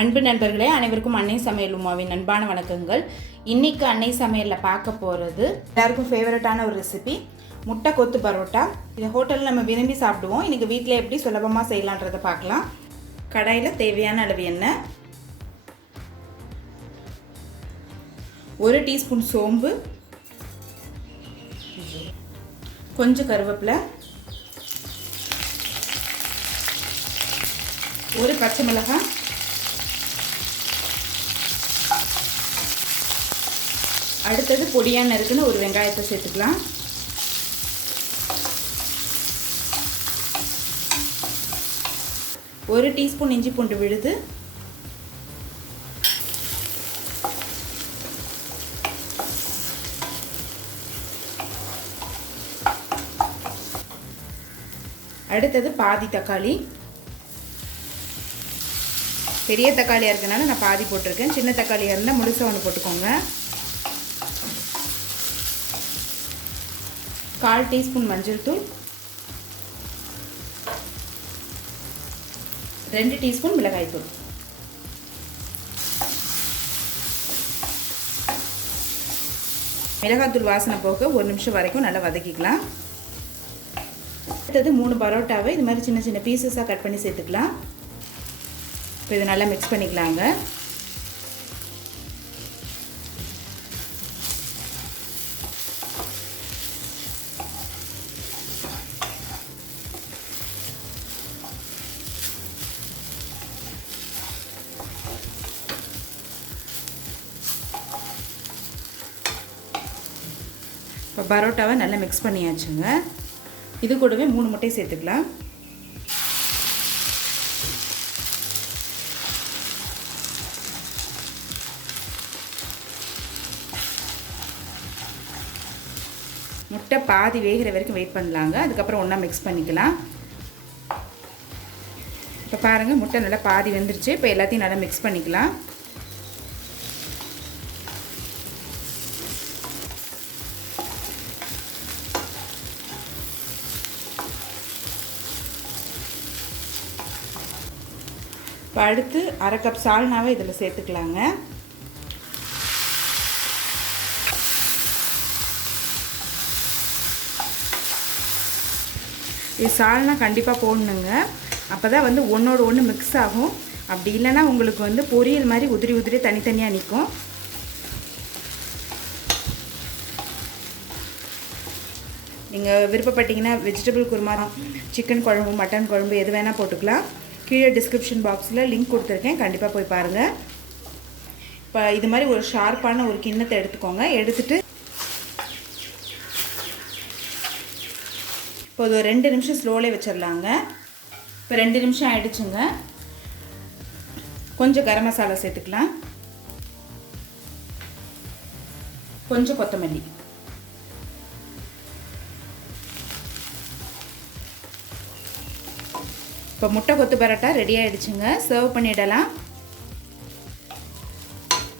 அன்பு நண்பர்களே, அனைவருக்கும் அன்னை சமையல் உமாவின் அன்பான வணக்கங்கள். இன்றைக்கி அன்னை சமையலில் பார்க்க போகிறது எல்லாருக்கும் ஃபேவரட்டான ஒரு ரெசிபி முட்டை கொத்து பரோட்டா. இது ஹோட்டலில் நம்ம விரும்பி சாப்பிடுவோம். இன்றைக்கி வீட்டில் எப்படி சுலபமாக செய்யலான்றதை பார்க்கலாம். கடாயில் தேவையான அளவு எண்ணெய், 1 டீஸ்பூன் சோம்பு, கொஞ்சம் கருவேப்பிலை, 1 பச்சை மிளகாய், அடுத்தது பொடியாக நறுக்குன்னு ஒரு வெங்காயத்தை சேர்த்துக்கலாம். ஒரு டீஸ்பூன் இஞ்சி பூண்டு விழுது, அடுத்தது பாதி தக்காளி. பெரிய தக்காளியாக இருக்கனால நான் பாதி போட்டிருக்கேன். சின்ன தக்காளியாக இருந்தால் முழுசாக ஒன்று போட்டுக்கோங்க. 1/4 டீஸ்பூன் மஞ்சள் தூள், 2 டீஸ்பூன் மிளகாய் தூள். மிளகாய்த்தூள் வாசனை போக 1 நிமிஷம் வரைக்கும் நல்லா வதக்கிக்கலாம். அடுத்தது 3 பரோட்டாவை இது மாதிரி சின்ன சின்ன பீசஸாக கட் பண்ணி சேர்த்துக்கலாம். இப்போ இதை நல்லா மிக்ஸ் பண்ணிக்கலாங்க. இப்போ பரோட்டாவை நல்லா மிக்ஸ் பண்ணியாச்சுங்க. இது கூடவே 3 முட்டை சேர்த்துக்கலாம். முட்டை பாதி வேகிற வரைக்கும் வெயிட் பண்ணலாங்க. அதுக்கப்புறம் ஒன்றா மிக்ஸ் பண்ணிக்கலாம். இப்போ பாருங்கள், முட்டை நல்லா பாதி வெந்துருச்சு. இப்போ எல்லாத்தையும் நல்லா மிக்ஸ் பண்ணிக்கலாம். இப்போ அடுத்து 1/2 கப் சால்னாவை இதில் சேர்த்துக்கலாங்க. இது சால்னா கண்டிப்பாக போடணுங்க. அப்போ தான் வந்து ஒன்றோடு ஒன்று மிக்ஸ் ஆகும். அப்படி இல்லைன்னா உங்களுக்கு பொரியல் மாதிரி உதிரி உதிரி தனித்தனியாக நிற்கும். நீங்கள் விருப்பப்பட்டீங்கன்னா வெஜிடபிள் குருமா, சிக்கன் குழம்பு, மட்டன் குழம்பு எது வேணால் போட்டுக்கலாம். கீழே டிஸ்கிரிப்ஷன் பாக்ஸில் லிங்க் கொடுத்துருக்கேன், கண்டிப்பாக போய் பாருங்கள். இப்போ இது மாதிரி ஒரு ஷார்ப்பான ஒரு கிண்ணத்தை எடுத்துக்கோங்க. எடுத்துகிட்டு இப்போ ஒரு 2 நிமிஷம் ஸ்லோலே வச்சிடலாங்க. இப்போ 2 நிமிஷம் ஆகிடுச்சுங்க. கொஞ்சம் கரம் மசாலா சேர்த்துக்கலாம், கொஞ்சம் கொத்தமல்லி. இப்போ முட்டை கொத்து பரோட்டா ரெடி ஆகிடுச்சுங்க. சர்வ் பண்ணிடலாம்.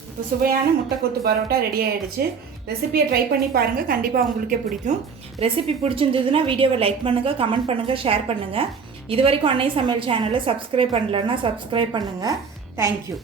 இப்போ சுவையான முட்டை கொத்து பரோட்டா ரெடி ஆகிடுச்சு. ரெசிபியை ட்ரை பண்ணி பாருங்கள், கண்டிப்பாக உங்களுக்கே பிடிக்கும். ரெசிபி பிடிச்சிருந்ததுன்னா வீடியோவை லைக் பண்ணுங்கள், கமெண்ட் பண்ணுங்கள், ஷேர் பண்ணுங்கள். இது வரைக்கும் அன்னை சமையல் சேனலை சப்ஸ்கிரைப் பண்ணலன்னா சப்ஸ்கிரைப் பண்ணுங்கள். தேங்க்யூ.